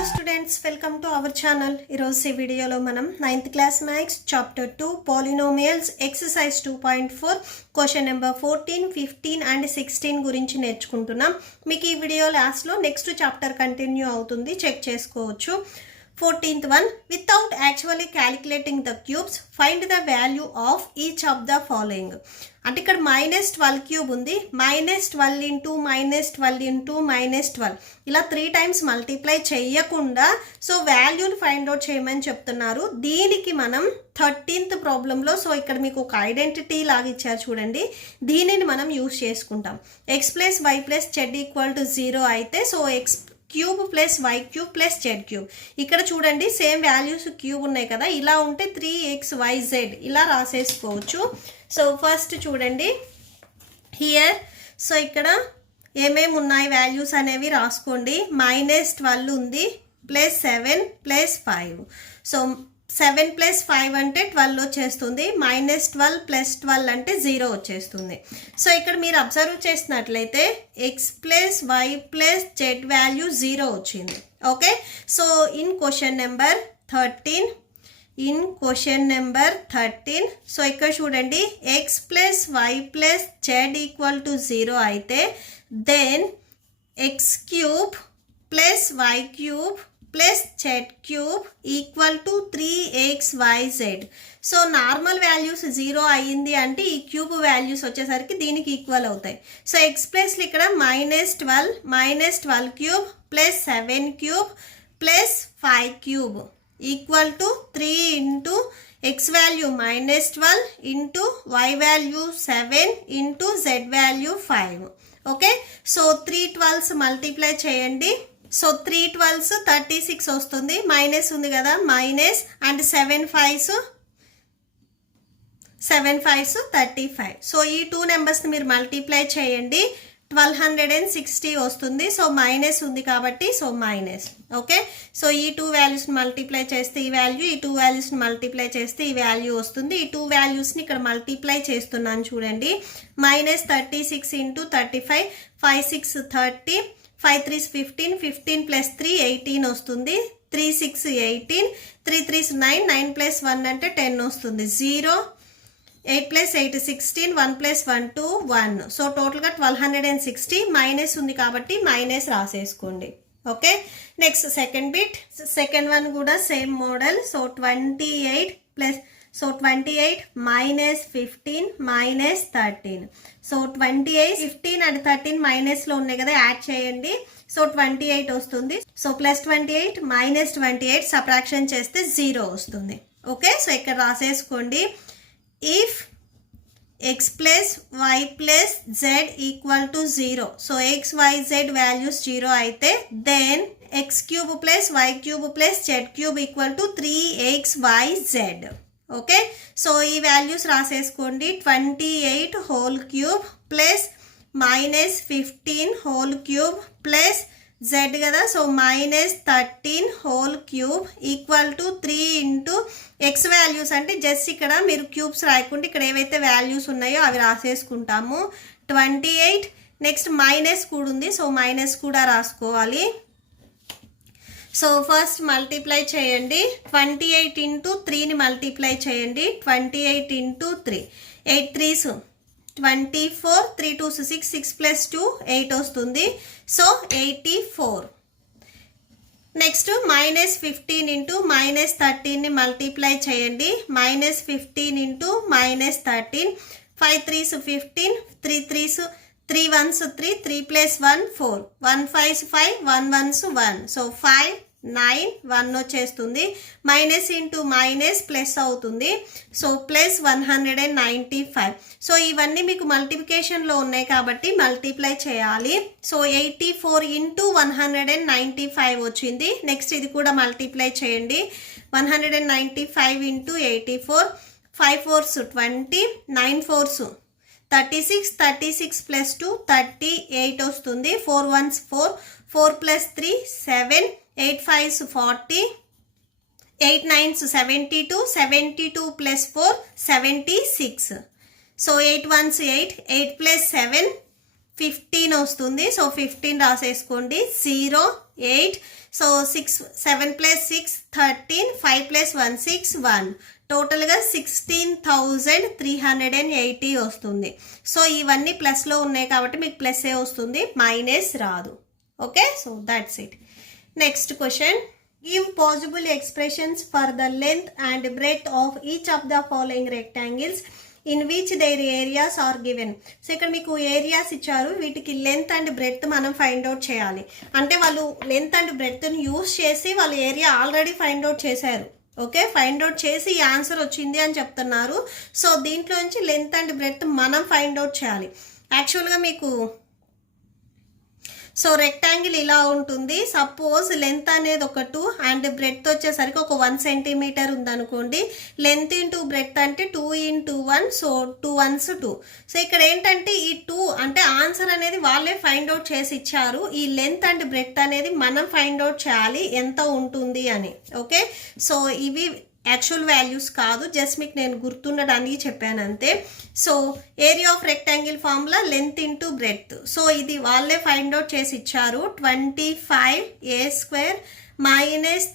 Hello students, welcome to our channel. ఈరోజు ఈ వీడియోలో మనం 9th class maths chapter 2 polynomials exercise 2.4 question number 14, 15 and 16 గురించి నేర్చుకుంటున్నాం. మీకు ఈ వీడియో లాస్ట్లో నెక్స్ట్ చాప్టర్ కంటిన్యూ అవుతుంది, చెక్ చేసుకోవచ్చు. 14th one, without actually calculating the cubes, find the value of each of the following. అంటే ఇక్కడ -12 క్యూబ్ ఉంది, -12 ఇంటూ -12 ఇంటూ -12 ఇలా 3 టైమ్స్ మల్టిప్లై చేయకుండా సో వాల్యూని ఫైండ్ అవుట్ చేయమని చెప్తున్నారు. దీనికి మనం 13th ప్రాబ్లంలో సో ఇక్కడ మీకు ఒక ఐడెంటిటీ లాగా ఇచ్చారు చూడండి, దీనిని మనం యూజ్ చేసుకుంటాం. x + y + z = 0 అయితే so x cube plus y cube plus z cube. ఇక్కడ చూడండి సేమ్ వాల్యూస్ క్యూబ్ ఉన్నాయి కదా, ఇలా ఉంటే 3xyz ఇలా రాసేసుకోవచ్చు. సో ఫస్ట్ చూడండి హియర్, సో ఇక్కడ ఏమేమి ఉన్నాయి వాల్యూస్ అనేవి రాసుకోండి. -12 ఉంది, +7 +5. సో 7 + 5 అంటే 12 వచ్చేస్తుంది, -12 + 12 అంటే 0 వచ్చేస్తుంది. సో ఇక్కడ మీరు అబ్జర్వ్ చేసినట్లయితే x + y + z వాల్యూ 0 వచ్చింది. Okay, so in question number 13, so ఇక్కడ చూడండి x + y + z = 0 అయితే then x³ + y³ plus z cube equal to 3xyz. So normal values 0 అయ్యింది అంటే ఈ క్యూబ్ వాల్యూస్ వచ్చేసరికి దీనికి ఈక్వల్ అవుతాయి. సో ఎక్స్ ప్లస్లు ఇక్కడ -12 cube plus 7 cube plus 5 cube equal to 3 into X value -12 into Y value 7 into Z value 5. Okay, so 3 12s multiply చేయండి. So 3 12s 36 వస్తుంది, మైనస్ ఉంది కదా మైనస్, అండ్ 7 5s 35. సో ఈ 2 నెంబర్స్ని మీరు మల్టిప్లై చేయండి, 1260 వస్తుంది. సో మైనస్ ఉంది కాబట్టి సో మైనస్. ఓకే, సో ఈ 2 వాల్యూస్ని మల్టిప్లై చేస్తే ఈ వాల్యూ, ఈ 2 వాల్యూస్ని మల్టిప్లై చేస్తే ఈ వాల్యూ వస్తుంది. ఈ 2 వాల్యూస్ని ఇక్కడ మల్టిప్లై చేస్తున్నాను చూడండి, -36 ఇంటూ 35, 5 6 30, 5 3 15, 15 + 3 18 వస్తుంది, 3 6 18, 3 3 9, 9 + 1 అంటే 10 వస్తుంది, 0 8 + 8 16, 1 + 1 2 1. సో టోటల్గా 1260, మైనస్ ఉంది కాబట్టి మైనస్ రాసేసుకోండి. Okay, next second bit, second one కూడా same model. So 28 -15 -13. So 28 15 and 13 మైనస్లో ఉన్నాయి కదా, యాడ్ చేయండి. సో 28 వస్తుంది. సో +28 -28 సబ్ట్రాక్షన్ చేస్తే 0 వస్తుంది. ఓకే, సో ఇక్కడ రాసేసుకోండి, if x + y + z = 0. So xyz values 0 అయితే then x³ + y³ + z³ = 3xyz. Okay, so ఈ వాల్యూస్ రాసేసుకోండి, 28 whole cube plus -15 whole cube plus z కదా, so -13 whole cube equal to 3 into X values అంటే just ఇక్కడ మీరు cubes రాయకుండా ఇక్కడ ఏవైతే వాల్యూస్ ఉన్నాయో అవి రాసేసుకుంటాము. 28 నెక్స్ట్ మైనస్ కూడా ఉంది, సో మైనస్ కూడా రాసుకోవాలి. సో ఫస్ట్ మల్టిప్లై చేయండి, 28 ఇంటూ 3ని మల్టిప్లై చేయండి, 28 ఇంటూ 3, 8 3s 24, 3 2s 6, 6 + 2 8 వస్తుంది. సో 84. నెక్స్ట్ -15 ఇంటూ -13ని మల్టిప్లై చేయండి, -15 into -13, 5 3s 15, 3 3s 3 1s 3, 3 + 1 4, 1 5s 5, 1 1s 1. So 5 9 1 వచ్చేస్తుంది, మైనస్ ఇంటూ మైనస్ ప్లస్ అవుతుంది. సో +195. సో ఇవన్నీ మీకు మల్టిప్లికేషన్లో ఉన్నాయి కాబట్టి మల్టిప్లై చేయాలి. సో 84 ఇంటూ 195 వచ్చింది. నెక్స్ట్ ఇది కూడా మల్టిప్లై చేయండి, 195 ఇంటూ 84, 5 4s 20, 9 4s 36, 36 + 2 38 వస్తుంది, 4 1s 4, 4 + 3 7, 8 5s 40, 8 9s 72, 72 + 4 76. So 8 1s 8, 8 + 7 15 వస్తుంది. సో 15 రాసేసుకోండి, 0 8. సో 7 + 6 13, 5 + 1 6 1. టోటల్గా 16,380 వస్తుంది. సో ఇవన్నీ ప్లస్లో ఉన్నాయి కాబట్టి మీకు ప్లస్ ఏ వస్తుంది, మైనస్ రాదు. Okay, so that's it. Next question, give possible expressions for the length and breadth of each of the following rectangles in which their areas are given. So ఇక్కడ మీకు ఏరియాస్ ఇచ్చారు, వీటికి లెంత్ అండ్ బ్రెడ్త్ మనం find out చేయాలి. అంటే వాళ్ళు length and బ్రెడ్త్ని use చేసి వాళ్ళు ఏరియా ఆల్రెడీ ఫైండ్ అవుట్ చేశారు. ఓకే, ఫైండ్ అవుట్ చేసి ఈ ఆన్సర్ వచ్చింది అని చెప్తున్నారు. సో దీంట్లో నుంచి లెంత్ అండ్ బ్రెడ్త్ మనం ఫైండ్ అవుట్ చేయాలి. యాక్చువల్గా మీకు సో రెక్టాంగిల్ ఇలా ఉంటుంది. సపోజ్ లెంత్ అనేది ఒక 2 అండ్ బ్రెడ్త్ వచ్చేసరికి ఒక 1 సెంటీమీటర్ ఉందనుకోండి. లెంత్ ఇంటూ బ్రెడ్త్ అంటే 2 × 1, సో 2 1s 2. సో ఇక్కడ ఏంటంటే ఈ 2 అంటే ఆన్సర్ అనేది వాళ్ళే ఫైండ్ అవుట్ చేసి ఇచ్చారు. ఈ లెంత్ అండ్ బ్రెడ్త్ అనేది మనం ఫైండ్ అవుట్ చేయాలి ఎంత ఉంటుంది అని. ఓకే, సో ఇవి యాక్చువల్ వాల్యూస్ కాదు, జస్ట్ మీకు నేను గుర్తుండడానికి చెప్పాను అంతే. So area of rectangle formula length into breadth. So ఇది వాళ్ళే ఫైండ్ అవుట్ చేసి ఇచ్చారు. 25a² -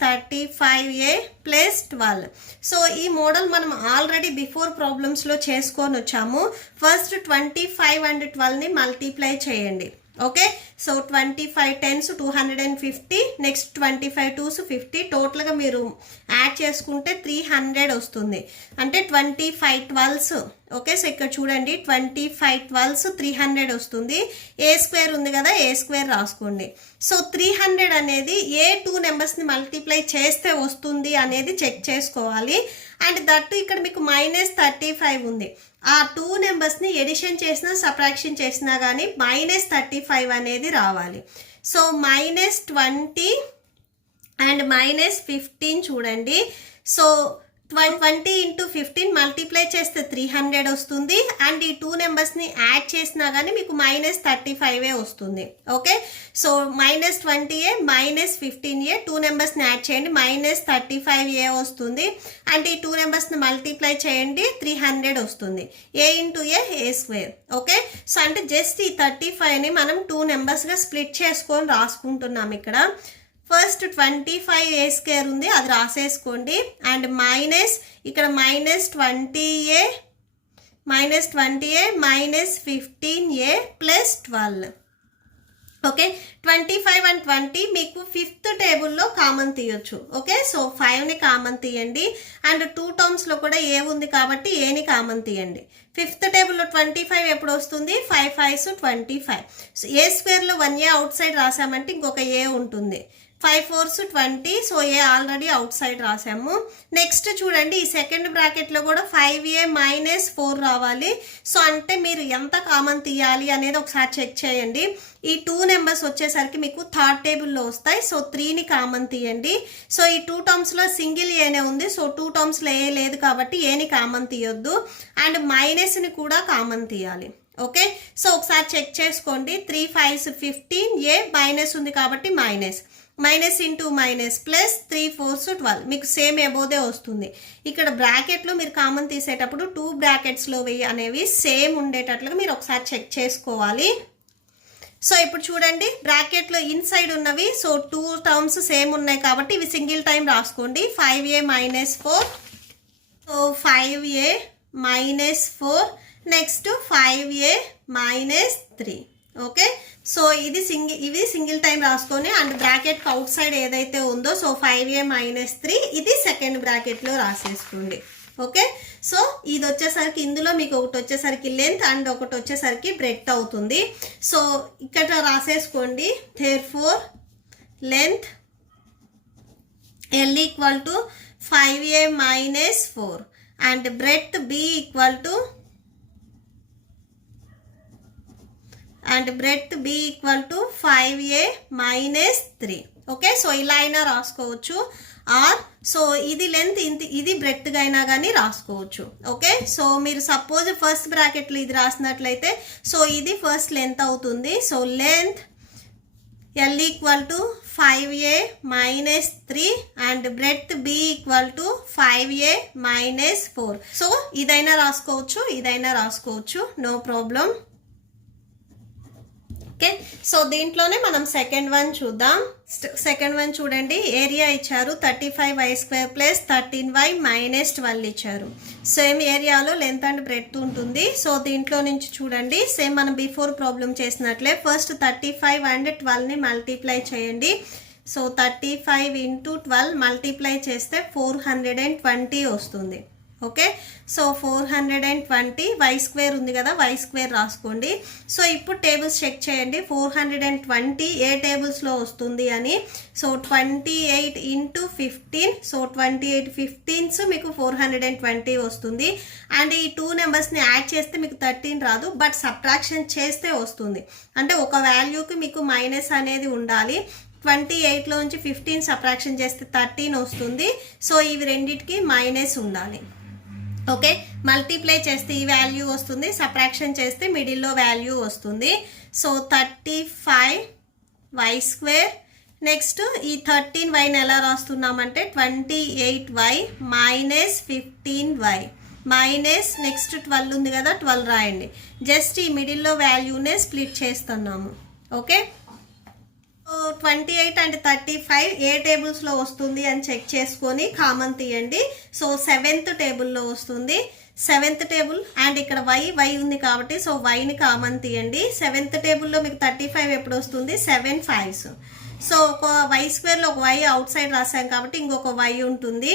35a + 12. సో ఈ మోడల్ మనం ఆల్రెడీ బిఫోర్ ప్రాబ్లమ్స్లో చేసుకొని వచ్చాము. ఫస్ట్ 25 అండ్ 12ని మల్టిప్లై చేయండి. Okay, so 25 10s 250, next 25 2s 50. టోటల్గా మీరు యాడ్ చేసుకుంటే 300 వస్తుంది. అంటే 25 12s. ఓకే, సో ఇక్కడ చూడండి 25 12s 300 వస్తుంది. a² ఉంది కదా, a² రాసుకోండి. సో 300 అనేది ఏ 2 నెంబర్స్ని మల్టిప్లై చేస్తే వస్తుంది అనేది చెక్ చేసుకోవాలి. అండ్ దట్టు ఇక్కడ మీకు -35 ఉంది. ఆ 2 నెంబర్స్ని ఎడిషన్ చేసినా సబ్ట్రాక్షన్ చేసినా కానీ -35 అనేది రావాలి. సో -20 అండ్ -15 చూడండి. సో 20 × 15 మల్టిప్లై చేస్తే 300 వస్తుంది. అండ్ ఈ 2 నెంబర్స్ని యాడ్ చేసినా కానీ మీకు -35 వస్తుంది. Okay, so -20a -15a 2 నెంబర్స్ని add చేయండి, -35a వస్తుంది. అండ్ ఈ 2 నెంబర్స్ని మల్టిప్లై చేయండి, 300 వస్తుంది. a × a² ఓకే, సో అంటే జస్ట్ ఈ 35ని మనం 2 నెంబర్స్గా స్ప్లిట్ చేసుకొని రాసుకుంటున్నాం. ఇక్కడ ఫస్ట్ 25a² ఉంది, అది రాసేసుకోండి. అండ్ ఇక్కడ -20a -15a + 12. ఓకే, 25 అండ్ 20 మీకు 5th టేబుల్లో కామన్ తీయొచ్చు. ఓకే, సో 5ని కామన్ తీయండి. అండ్ 2 టర్మ్స్లో కూడా ఏ ఉంది కాబట్టి ఏని కామన్ తీయండి. 5th టేబుల్లో 25 ఎప్పుడు వస్తుంది, 5 5s 25. So a² 1a out side రాసామంటే ఇంకొక ఏ ఉంటుంది. 5 4s 20. సో ఏ ఆల్రెడీ అవుట్ సైడ్ రాసాము. నెక్స్ట్ చూడండి, ఈ సెకండ్ బ్రాకెట్లో కూడా 5a - 4 రావాలి. సో అంటే మీరు ఎంత కామన్ తీయాలి అనేది ఒకసారి చెక్ చేయండి. ఈ 2 నెంబర్స్ వచ్చేసరికి మీకు 3rd టేబుల్లో వస్తాయి. సో 3ని కామన్ తీయండి. సో ఈ 2 టర్మ్స్లో సింగిల్ ఏనే ఉంది. సో 2 టర్మ్స్లో ఏ లేదు కాబట్టి ఏని కామన్ తీయొద్దు. అండ్ మైనస్ని కూడా కామన్ తీయాలి. ఓకే, సో ఒకసారి చెక్ చేసుకోండి. 3 5s 15, ఏ మైనస్ ఉంది కాబట్టి మైనస్ × మైనస్ ప్లస్ 3 4s 12 మీకు సేమ్ ఎబోదే వస్తుంది. ఇక్కడ బ్రాకెట్లో మీరు కామన్ తీసేటప్పుడు 2 బ్రాకెట్స్లో అనేవి సేమ్ ఉండేటట్లుగా మీరు ఒకసారి చెక్ చేసుకోవాలి. సో ఇప్పుడు చూడండి, బ్రాకెట్లో ఇన్సైడ్ ఉన్నవి సో 2 టర్మ్స్ సేమ్ ఉన్నాయి కాబట్టి ఇవి సింగిల్ టైం రాసుకోండి. 5a - 4, so 5a - 4, next 5a - 3. Okay, so ఇవి సింగిల్ టైం రాసుకొని అండ్ బ్రాకెట్ అవుట్ సైడ్ ఏదైతే ఉందో సో 5a - 3 ఇది సెకండ్ బ్రాకెట్లో రాసేసుకోండి. ఓకే, సో ఇది వచ్చేసరికి ఇందులో మీకు ఒకటి వచ్చేసరికి లెంత్ అండ్ ఒకటి వచ్చేసరికి బ్రెడ్త్ అవుతుంది. సో ఇక్కడ రాసేసుకోండి. therefore length L = 5a - 4 and breadth B = 5a - 3. Okay, so ఇలా అయినా రాసుకోవచ్చు. ఆర్ సో ఇది లెంత్ ఇది బ్రెడ్త్గా అయినా కానీ రాసుకోవచ్చు. ఓకే, సో మీరు సపోజ్ ఫస్ట్ బ్రాకెట్లో ఇది రాసినట్లయితే సో ఇది ఫస్ట్ లెంత్ అవుతుంది. So length L = 5a - 3 and breadth B = 5a - 4. So ఇదైనా రాసుకోవచ్చు, నో ప్రాబ్లం. ఓకే, సో దీంట్లోనే మనం సెకండ్ వన్ చూద్దాం. సెకండ్ వన్ చూడండి, ఏరియా ఇచ్చారు 35y² ప్లస్ 13y మైనస్ 12 ఇచ్చారు. సేమ్ ఏరియాలో లెంత్ అండ్ బ్రెడ్త్ ఉంటుంది. సో దీంట్లో నుంచి చూడండి, సేమ్ మనం బిఫోర్ ప్రాబ్లం చేసినట్లే ఫస్ట్ 35 అండ్ 12ని మల్టిప్లై చేయండి. సో 35 ఇంటూ 12 మల్టిప్లై చేస్తే 420 వస్తుంది. ఓకే, సో 420 y² ఉంది కదా, y² రాసుకోండి. సో ఇప్పుడు టేబుల్స్ చెక్ చేయండి, 420 ఏ టేబుల్స్లో వస్తుంది అని. సో 28 ఇంటూ 15, సో 28 15s మీకు 420 వస్తుంది. అండ్ ఈ 2 నెంబర్స్ని యాడ్ చేస్తే మీకు 13 రాదు, బట్ సబ్ట్రాక్షన్ చేస్తే వస్తుంది. అంటే ఒక వాల్యూకి మీకు మైనస్ అనేది ఉండాలి. 28లోంచి 15 సబ్ట్రాక్షన్ చేస్తే 13 వస్తుంది. సో ఇవి రెండింటికి మైనస్ ఉండాలి. ఓకే, మల్టిప్లై చేస్తే ఈ వాల్యూ వస్తుంది, సబ్ట్రాక్షన్ చేస్తే మిడిల్లో వాల్యూ వస్తుంది. సో 35y², నెక్స్ట్ ఈ 13yని ఎలా రాస్తున్నామంటే 28y minus 15y minus next 12 ఉంది కదా, 12 రాయండి. జస్ట్ ఈ మిడిల్లో వాల్యూనే స్ప్లిట్ చేస్తున్నాము. ఓకే, 28 అండ్ 35 ఏ టేబుల్స్లో వస్తుంది అని చెక్ చేసుకొని కామన్ తీయండి. సో 7th టేబుల్లో వస్తుంది. 7th టేబుల్ అండ్ ఇక్కడ y ఉంది కాబట్టి సో yని కామన్ తీయండి. 7th టేబుల్లో మీకు 35 ఎప్పుడు వస్తుంది, 7 5s. సో ఒక y² ఒక y అవుట్ సైడ్ రాసాం కాబట్టి ఇంకొక y ఉంటుంది.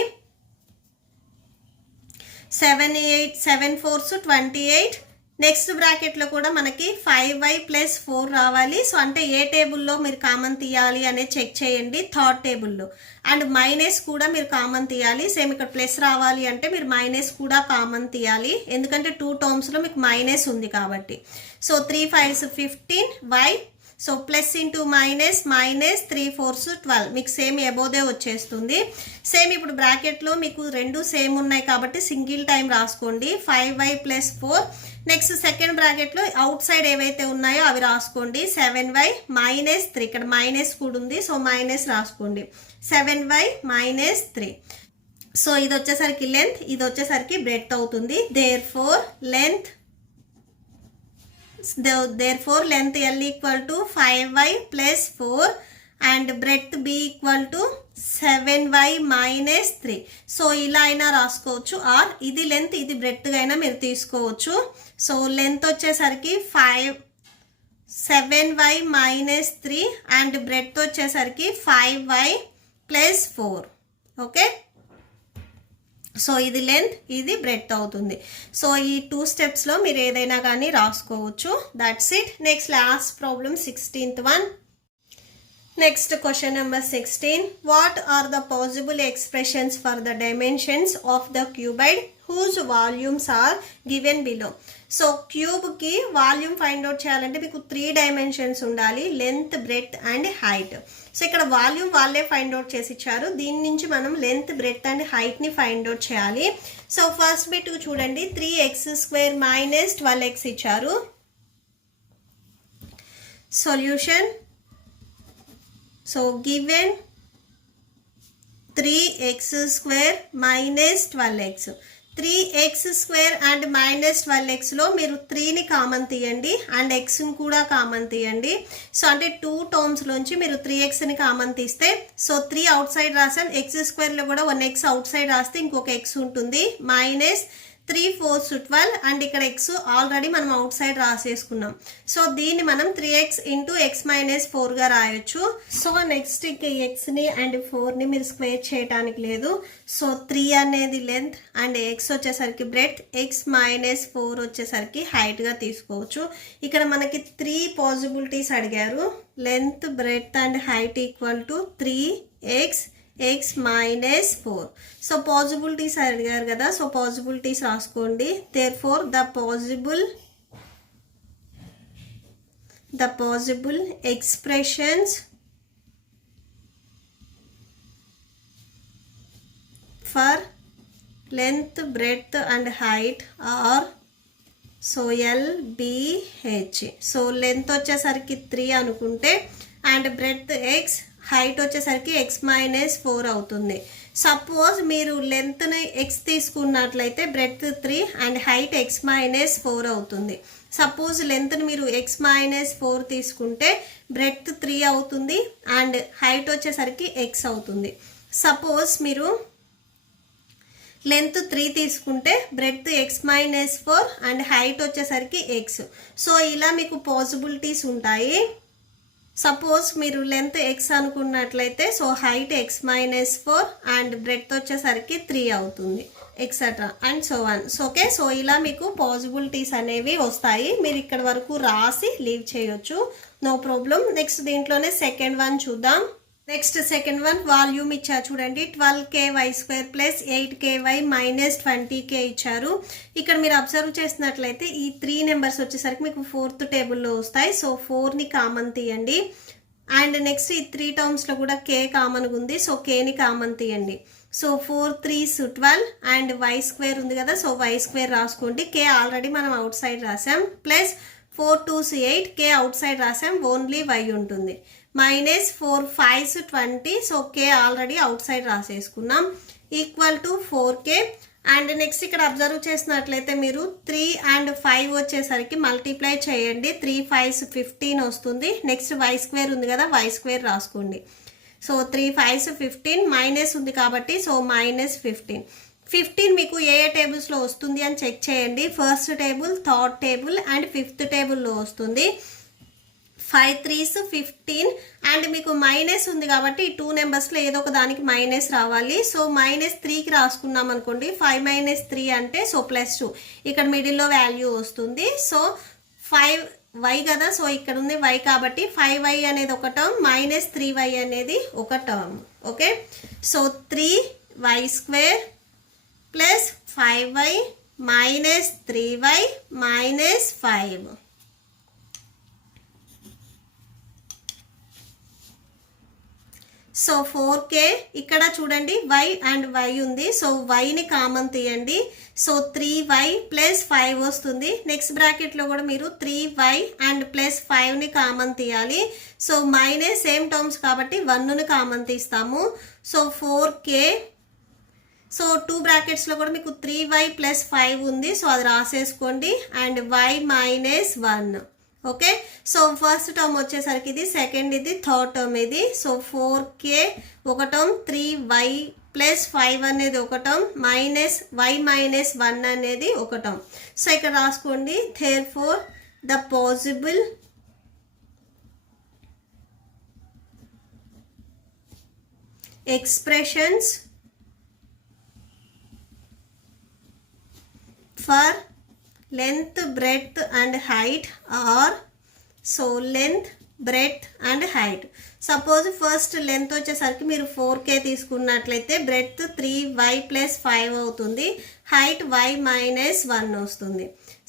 7 4s 28. నెక్స్ట్ బ్రాకెట్లో కూడా మనకి 5y ప్లస్ 4 రావాలి. సో అంటే ఏ టేబుల్లో మీరు కామన్ తీయాలి అనేది చెక్ చేయండి, థర్డ్ టేబుల్లో. అండ్ మైనస్ కూడా మీరు కామన్ తీయాలి. సేమ్ ఇక్కడ ప్లస్ రావాలి అంటే మీరు మైనస్ కూడా కామన్ తీయాలి, ఎందుకంటే 2 టర్మ్స్లో మీకు మైనస్ ఉంది కాబట్టి. So 3 5s 15y, so plus into minus minus 3 4s 12, మీకు సేమ్ ఎబోదే వచ్చేస్తుంది. సేమ్ ఇప్పుడు బ్రాకెట్లో మీకు రెండు సేమ్ ఉన్నాయి కాబట్టి సింగిల్ టైం రాసుకోండి, 5y ప్లస్ 4. నెక్స్ట్ సెకండ్ బ్రాకెట్లో అవుట్ సైడ్ ఏవైతే ఉన్నాయో అవి రాసుకోండి. 7y మైనస్ 3, ఇక్కడ మైనస్ కూడా ఉంది సో మైనస్ రాసుకోండి. 7y minus 3. సో ఇది వచ్చేసరికి లెంత్, ఇది వచ్చేసరికి బ్రెడ్త్ అవుతుంది. therefore length L equal to 5y plus 4 and breadth B equal to 7y minus 3. So ఇలా అయినా రాసుకోవచ్చు, ఆర్ ఇది లెంత్ ఇది బ్రెడ్త్ అయినా మీరు తీసుకోవచ్చు. సో లెంత్ వచ్చేసరికి 7y మైనస్ 3 అండ్ బ్రెడ్త్ వచ్చేసరికి 5y ప్లస్ 4. ఓకే, సో ఇది లెంత్ ఇది బ్రెడ్త్ అవుతుంది. సో ఈ 2 స్టెప్స్లో మీరు ఏదైనా కానీ రాసుకోవచ్చు. That's it. Next last problem 16th one. Next question number 16. What are the possible expressions for the dimensions of the cuboid whose volumes are given below? So క్యూబ్కి volume find out చేయాలంటే మీకు 3 dimensions ఉండాలి, length breadth and height. So ఇక్కడ volume వాళ్ళే find out చేసి ఇచ్చారు, దీని నుంచి మనం లెంత్ బ్రెడ్త్ అండ్ హైట్ని ఫైండ్ అవుట్ చేయాలి. సో ఫస్ట్ బిట్ చూడండి, 3x² మైనస్ 12x ఇచ్చారు. Solution, so given 3x² minus 12x. 3x² and minus 12xలో మీరు 3ని కామన్ తీయండి అండ్ xని కూడా కామన్ తీయండి. సో అంటే 2 టర్మ్స్లోంచి మీరు 3xని కామన్ తీస్తే సో 3 అవుట్ సైడ్ రాసాం, x² కూడా 1x అవుట్ సైడ్ రాస్తే ఇంకొక x ఉంటుంది. మైనస్ 3 4s 12 అండ్ ఇక్కడ x ఆల్రెడీ మనం అవుట్ సైడ్ రాసేసుకున్నాం. సో దీన్ని మనం 3x ఇంటూ x మైనస్ 4గా రాయొచ్చు. సో నెక్స్ట్ ఇక xని అండ్ 4ని మీరు స్క్వేర్ చేయడానికి లేదు. సో 3 అనేది లెంత్ అండ్ x వచ్చేసరికి బ్రెడ్త్, x మైనస్ 4 వచ్చేసరికి హైట్గా తీసుకోవచ్చు. ఇక్కడ మనకి 3 పాసిబిలిటీస్ అడిగారు, length breadth and height equal to 3x x minus 4. So possibilities అడిగారు కదా, సో పాసిబిలిటీస్ రాసుకోండి. therefore the possible expressions for length breadth and height are so L B H. So length వచ్చేసరికి 3 అనుకుంటే అండ్ బ్రెడ్త్ x, హైట్ వచ్చేసరికి x minus 4 అవుతుంది. Suppose మీరు లెంత్ని x తీసుకున్నట్లయితే breadth 3 and height x minus 4 అవుతుంది. Suppose లెంత్ని మీరు x-4 తీసుకుంటే breadth 3 అవుతుంది అండ్ హైట్ వచ్చేసరికి x అవుతుంది. సపోజ్ మీరు లెంత్ 3 తీసుకుంటే బ్రెడ్త్ x-4 అండ్ హైట్ వచ్చేసరికి x. సో ఇలా మీకు పాసిబిలిటీస్ ఉంటాయి. సపోజ్ మీరు లెంత్ x అనుకున్నట్లయితే so height x-4 and breadth వచ్చేసరికి 3 అవుతుంది, etcetera and so one. Okay, so ఇలా మీకు పాసిబిలిటీస్ అనేవి వస్తాయి. మీరు ఇక్కడ వరకు రాసి లీవ్ చేయొచ్చు, నో ప్రాబ్లం. నెక్స్ట్ దీంట్లోనే సెకండ్ వన్ చూద్దాం. నెక్స్ట్ సెకండ్ వన్ వాల్యూమ్ ఇచ్చారు చూడండి. 12ky² plus 8ky minus 20k ఇచ్చారు. ఇక్కడ మీరు అబ్జర్వ్ చేసినట్లయితే ఈ 3 నెంబర్స్ వచ్చేసరికి మీకు 4th టేబుల్లో వస్తాయి. సో 4ని కామన్ తీయండి. అండ్ నెక్స్ట్ ఈ 3 టర్మ్స్లో కూడా k కామన్గా ఉంది, సో kని కామన్ తీయండి. సో 4 3s 12 అండ్ y² ఉంది కదా, సో y² రాసుకోండి. k ఆల్రెడీ మనం అవుట్ సైడ్ రాసాం. Plus 4 2s 8, k outside రాసాం, ఓన్లీ y ఉంటుంది. Minus 4 5s 20, so k already outside రాసేసుకున్నాం, equal to 4k. And next ఇక్కడ అబ్జర్వ్ చేసినట్లయితే మీరు 3 అండ్ 5 వచ్చేసరికి మల్టిప్లై చేయండి. 3 5s 15 వస్తుంది. నెక్స్ట్ y² ఉంది కదా, y² రాసుకోండి. సో 3 5s 15, మైనస్ ఉంది కాబట్టి సో మైనస్ 15. 15 మీకు ఏ టేబుల్స్లో వస్తుంది అని చెక్ చేయండి. First table, third table and 5th టేబుల్లో వస్తుంది. 5 3s 15 అండ్ మీకు మైనస్ ఉంది కాబట్టి ఈ 2 నెంబర్స్లో ఏదో ఒక దానికి మైనస్ రావాలి. సో -3కి రాసుకున్నాం అనుకోండి. 5 - 3 అంటే సో +2, ఇక్కడ మిడిల్లో వాల్యూ వస్తుంది. సో 5y కదా, సో ఇక్కడ ఉంది y కాబట్టి 5y అనేది ఒక టర్మ్, -3y అనేది ఒక term. Okay, so 3y² plus 5y minus 3y minus 5. So 4k ఇక్కడ చూడండి y అండ్ y ఉంది, సో yని కామన్ తీయండి. సో 3y ప్లస్ 5 వస్తుంది. నెక్స్ట్ బ్రాకెట్లో కూడా మీరు 3y అండ్ ప్లస్ 5ని కామన్ తీయాలి. సో మైనస్ సేమ్ టర్మ్స్ కాబట్టి 1ని కామన్ తీస్తాము. సో 4k, సో 2 బ్రాకెట్స్లో కూడా మీకు 3y ప్లస్ 5 ఉంది, సో అది రాసేసుకోండి. And y minus 1. Okay, so first term వచ్చేసరికి ఇది, సెకండ్ ఇది, థర్డ్ టర్మ్ ఇది. సో 4k ఒక టర్మ్, 3y ప్లస్ 5 అనేది ఒక టర్మ్, మైనస్ y మైనస్ 1 అనేది ఒక టర్మ్. సో ఇక్కడ రాసుకోండి. therefore the possible expressions for length, breadth and height are, so length, breadth and height. Suppose first length వచ్చేసరికి మీరు 4k తీసుకున్నట్లయితే బ్రెడ్త్ 3y ప్లస్ 5 అవుతుంది, హైట్ y మైనస్ 1 వస్తుంది.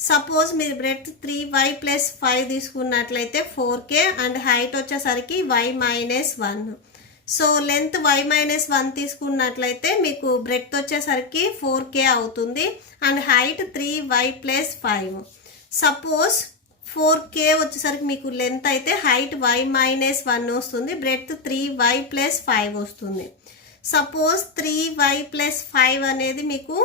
Suppose మీరు బ్రెడ్త్ 3y ప్లస్ 5 తీసుకున్నట్లయితే 4k and height వచ్చేసరికి y minus 1. So length y minus 1 తీసుకున్నట్లయితే మీకు బ్రెడ్త్ వచ్చేసరికి 4k అవుతుంది and height 3y plus 5. Suppose 4k వచ్చేసరికి మీకు లెంత్ అయితే హైట్ y మైనస్ 1 వస్తుంది, బ్రెడ్త్ 3y ప్లస్ 5 వస్తుంది. సపోజ్ 3y ప్లస్ 5 అనేది మీకు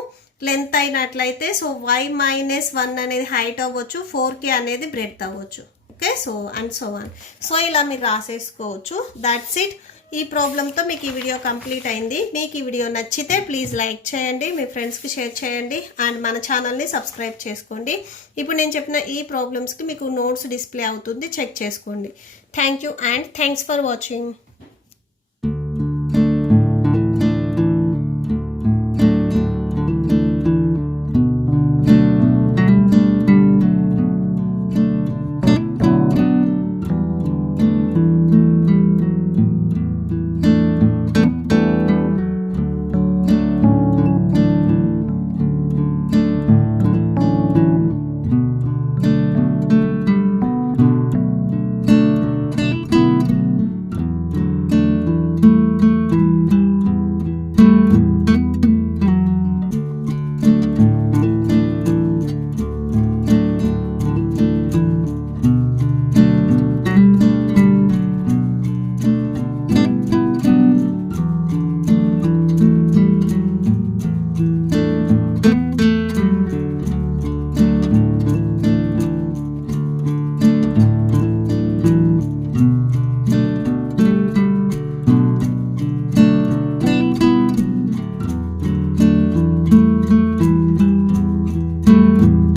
లెంత్ అయినట్లయితే సో y మైనస్ 1 అనేది హైట్ అవ్వచ్చు, 4k అనేది బ్రెడ్త్ అవ్వచ్చు. Okay, so and so on. So ఇలా మీరు రాసేసుకోవచ్చు. That's it. ఈ ప్రాబ్లంతో మీకు ఈ వీడియో కంప్లీట్ అయింది. మీకు ఈ వీడియో నచ్చితే ప్లీజ్ లైక్ చేయండి, మీ ఫ్రెండ్స్కి షేర్ చేయండి అండ్ మన ఛానల్ని సబ్స్క్రైబ్ చేసుకోండి. ఇప్పుడు నేను చెప్పిన ఈ ప్రాబ్లమ్స్కి మీకు నోట్స్ డిస్ప్లే అవుతుంది, చెక్ చేసుకోండి. Thank you and thanks for watching.